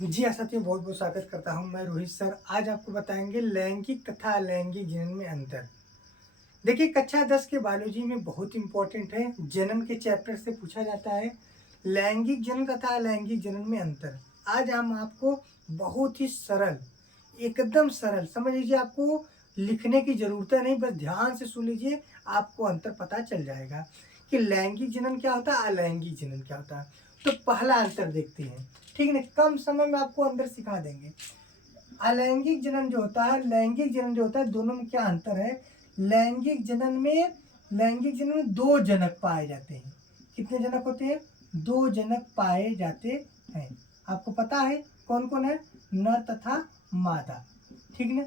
जी हाँ साथियों, बहुत बहुत स्वागत करता हूँ मैं रोहित सर। आज आपको बताएंगे लैंगिक तथा अलैंगिक जनन में अंतर। देखिए, कक्षा 10 के बायोलॉजी में बहुत इंपॉर्टेंट है, जनन के चैप्टर से पूछा जाता है लैंगिक जनन तथा अलैंगिक जनन में अंतर। आज हम आपको बहुत ही सरल, एकदम सरल, समझ लीजिए, आपको लिखने की जरूरत नहीं, बस ध्यान से सुन लीजिए, आपको अंतर पता चल जाएगा कि लैंगिक जनन क्या होता है, अलैंगिक जनन क्या होता है। तो पहला अंतर देखते हैं, ठीक है ना, कम समय में आपको अंदर सिखा देंगे। अलैंगिक जनन जो होता है, लैंगिक जनन जो होता है, दोनों में क्या अंतर है। लैंगिक जनन में दो जनक पाए जाते हैं। कितने जनक होते हैं? दो जनक पाए जाते हैं। आपको पता है कौन कौन है? नर तथा मादा, ठीक ना।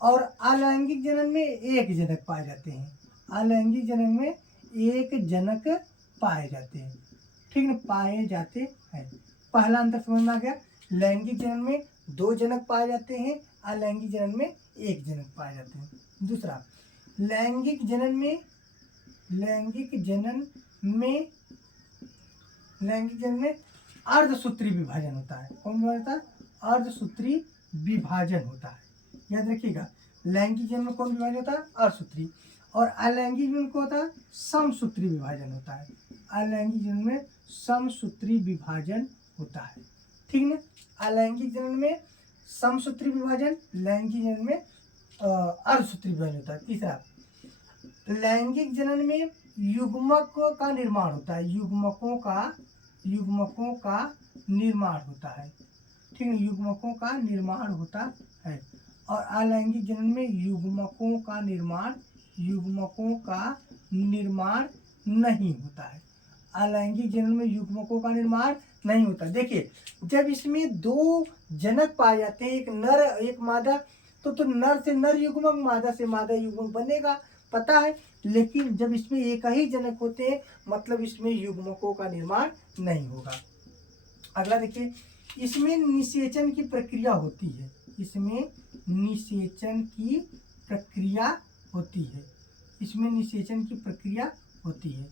और अलैंगिक जनन में एक जनक पाए जाते हैं। अलैंगिक जनन में एक जनक पाए जाते हैं, ठीक ना, पाए जाते हैं। पहला अंतर समझ में आ गया। लैंगिक जनन में दो जनक पाए जाते हैं, अलैंगिक जनन में एक जनक पाए जाते हैं। दूसरा, लैंगिक जनन में लैंगिक जनन में लैंगिक जनन में अर्धसूत्री विभाजन होता है। कौन होता है? अर्धसूत्री विभाजन होता है। याद रखिएगा, लैंगिक जनन में कौन विभाजन होता है? अर्धसूत्री। और अलैंगिक जनन को होता है समसूत्री विभाजन होता है। अलैंगिक जनन में समसूत्री विभाजन होता है, ठीक ना। अलैंगिक जनन में समसूत्री विभाजन, लैंगिक जनन में अर्धसूत्री विभाजन होता है। तीसरा, लैंगिक जनन में युग्मक का निर्माण होता है। युग्मकों का निर्माण होता है, ठीक है, युग्मकों का निर्माण होता है। और अलैंगिक जनन में युग्मकों का निर्माण नहीं होता है। अलैंगिक जनन में युग्मकों का निर्माण नहीं होता। देखिए, जब इसमें दो जनक पाए जाते हैं, एक नर एक मादा, तो नर से नर युग्मक, मादा से मादा युग्मक बनेगा, पता है। लेकिन जब इसमें एक ही जनक होते हैं, मतलब इसमें युग्मकों का निर्माण नहीं होगा। अगला देखिए, इसमें निषेचन की प्रक्रिया होती है। इसमें निषेचन की प्रक्रिया होती है। इसमें निषेचन की प्रक्रिया होती है।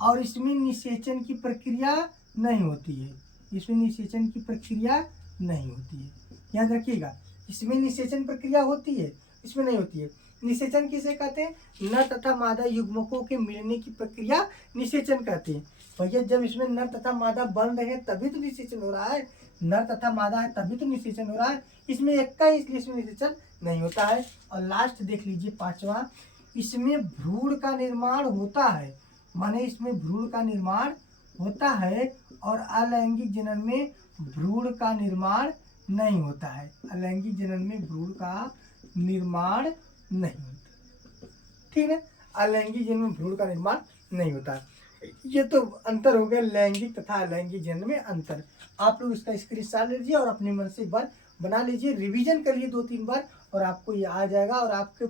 और इसमें निषेचन की प्रक्रिया नहीं होती है। इसमें निषेचन की प्रक्रिया नहीं होती है। याद रखिएगा, इसमें निषेचन प्रक्रिया होती है, इसमें नहीं होती है। निषेचन किसे कहते हैं? नर तथा मादा युग्मकों के मिलने की प्रक्रिया निषेचन कहते हैं। भैया, जब इसमें नर तथा मादा बन रहे हैं तभी तो निषेचन हो रहा है। नर तथा मादा है तभी तो निषेचन हो रहा है। इसमें एक का, इसलिए इसमें निषेचन नहीं होता है। और लास्ट देख लीजिए, पांचवा, इसमें भ्रूण का निर्माण होता है। माने इसमें भ्रूण का निर्माण होता है। और अलैंगिक जनन में भ्रूण का निर्माण नहीं होता है। अलैंगिक जनन में भ्रूण का निर्माण नहीं होता, ठीक है। अलैंगिक जनन में भ्रूण का निर्माण नहीं होता है। ये तो अंतर हो गया लैंगिक तथा अलैंगिक जनन में अंतर। आप लोग इसका स्क्रीनशॉट लीजिए और अपने मन से एक बार बना लीजिए, रिवीजन करिए 2-3 बार, और आपको ये आ जाएगा। और आपके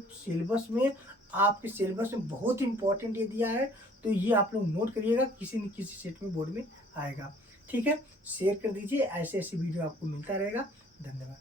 सिलेबस में बहुत इंपॉर्टेंट ये दिया है, तो ये आप लोग नोट करिएगा, किसी न किसी सेट में बोर्ड में आएगा, ठीक है। शेयर कर दीजिए, ऐसे ऐसी वीडियो आपको मिलता रहेगा। धन्यवाद।